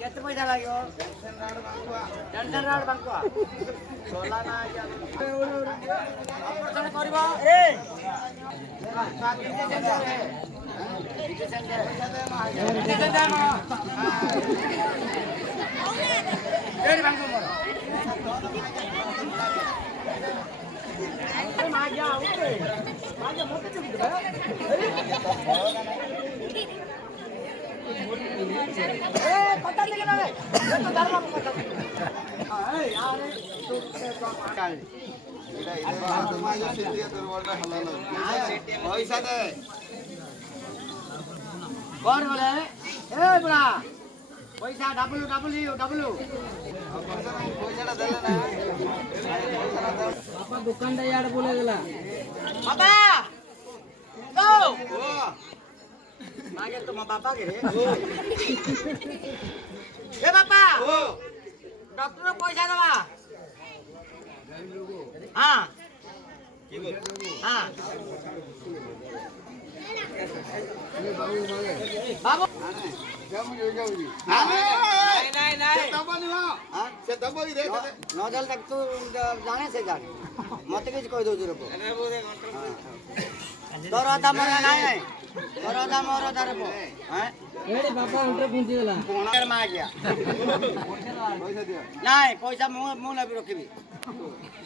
କେତେ ପଇସା ଲାଗିବ? ଟେନସନ ରାଡ ବାଙ୍କୁଆ ଚଲା ନା ଅପରେସନ କରିବ ଏ पैसा दे कौन बोले ए बुढ़ा पैसा डबल डबल डबल पैसा देले ना बापा दुकान टा यार बोले गेला बाबा ओ मागे तो बापा के रे ए बापा ओ डॉक्टर पैसा दबा हां की बोल हां बाबू नहीं से दबोई रे नजल तक तू जाने से जाने मत किछ कह दो रे तोर आधा मर नहीं तोर आधा मर तारे पो हैं एडी बाबा उठे पुंजी गेला कोणर मा गया पैसा दियो नहीं पैसा मु ना भी रखबी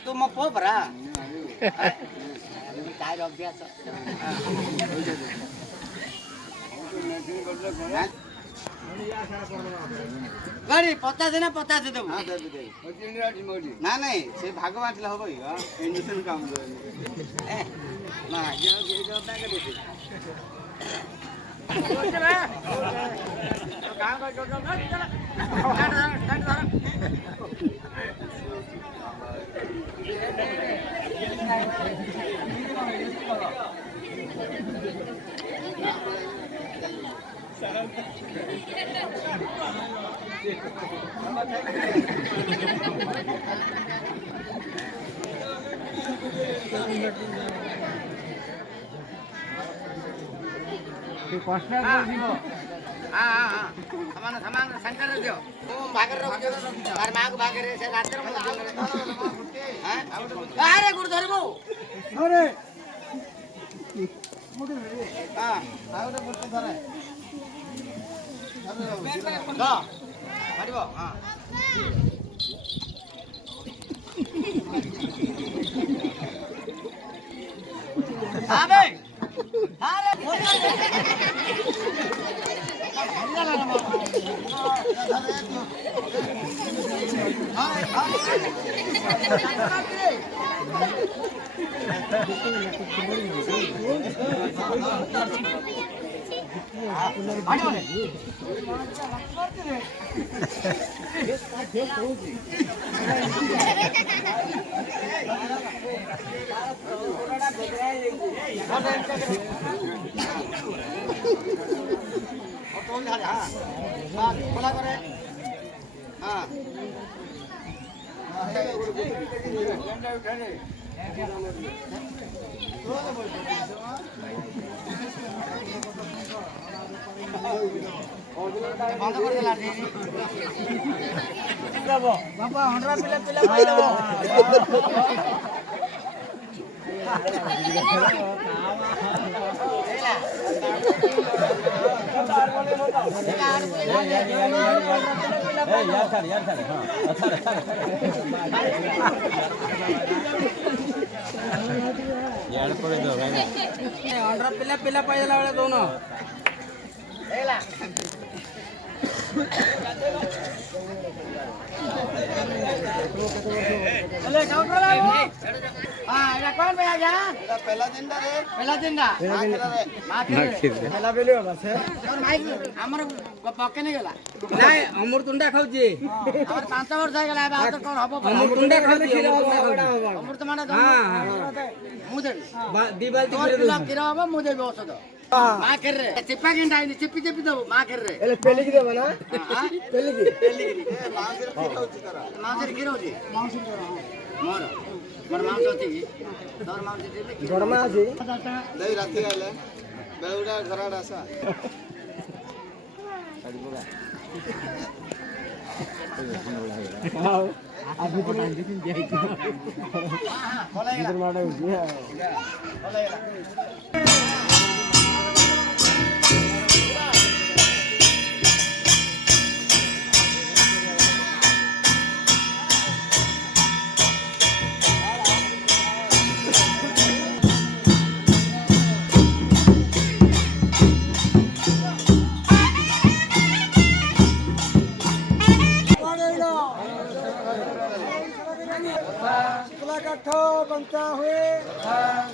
तू मो पो भरा काय अभ्यास गाड़ी 50 ना 50 देबो हां दे दे ना नहीं से भाग बाटला होबो इंजेक्शन काम दो ना जो पैक दे दे चला काम कर चला काट धर सामान शंकर दियो भागर रख तार माग भागर से रात रे हैं अरे गुड़ धरबो अरे हां आउटे गुड़ धरे दा मारिबो हां आबे अरे बोला करे हाँ बाबा 100 पिला पिला पाई दबो यार सारे हां अच्छा यार पड़े दो भाई 100 पिला पिला पाई देला वाला दोनों एला चले काउंटर हां एला कौन भैया जा एला पहला दिन रे पहला दिन ना मां पहला बेले होला से और माइक हमर पक्के नहीं गेला नहीं अमृतुंडा खाउजी और 5 वर्ष हो गेला अब तो कोन हबो अमृतुंडा खाउजी अमृत माने हां मु दे दीवाल किरा हबो मु दे औषध मां कर रे चिप्पा के डाई चिप्पी चिप्पी दो मां कर रे एले पेली की देबो ना हां पेली की मांस रे किरा होची करा मांस रे किरा होची मांस रे मोर मोर मांस होची तोर मांस दे गरमा आसी नहीं राती आले बेउडा घराड आसा आधी पण आणखी घ्यायची माडा होती बनता हुए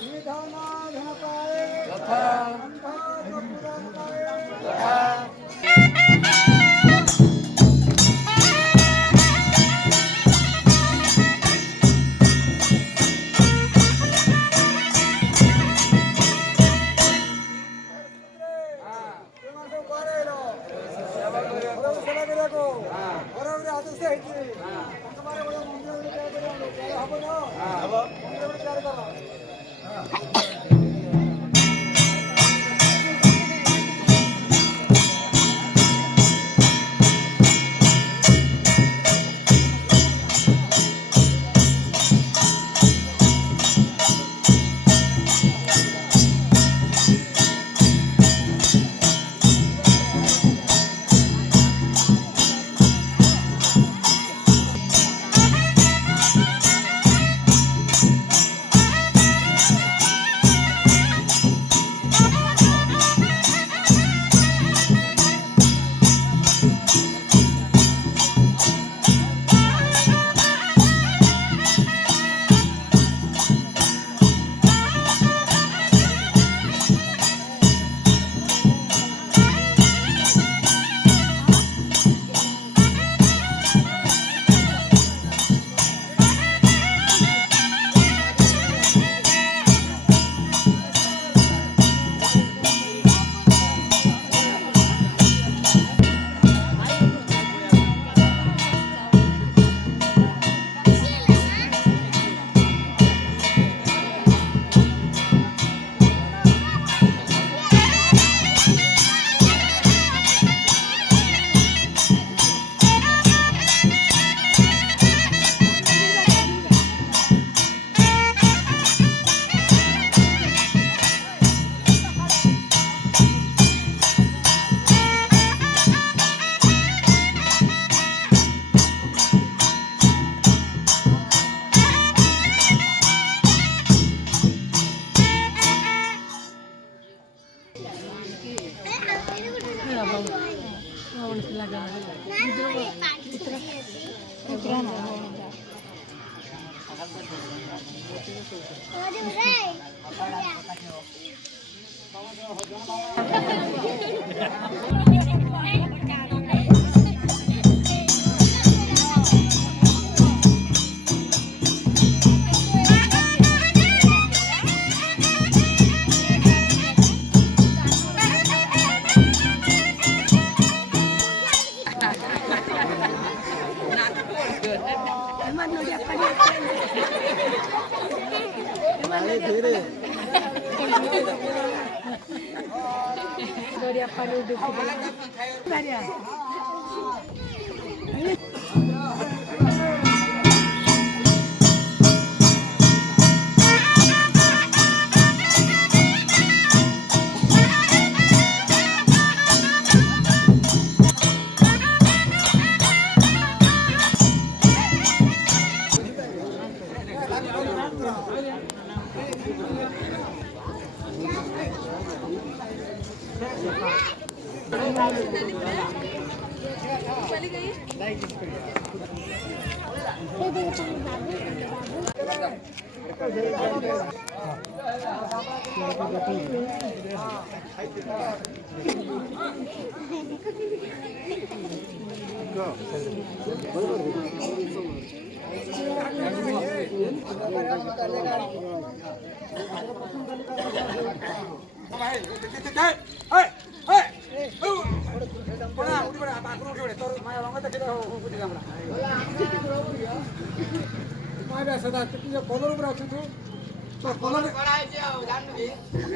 निधाना धन पाए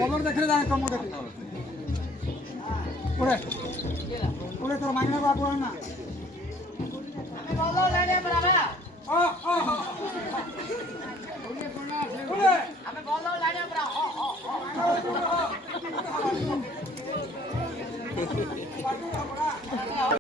कलर देखले जाने कम देखले ওরে তোর মাইনা বাবু না আমি বললাম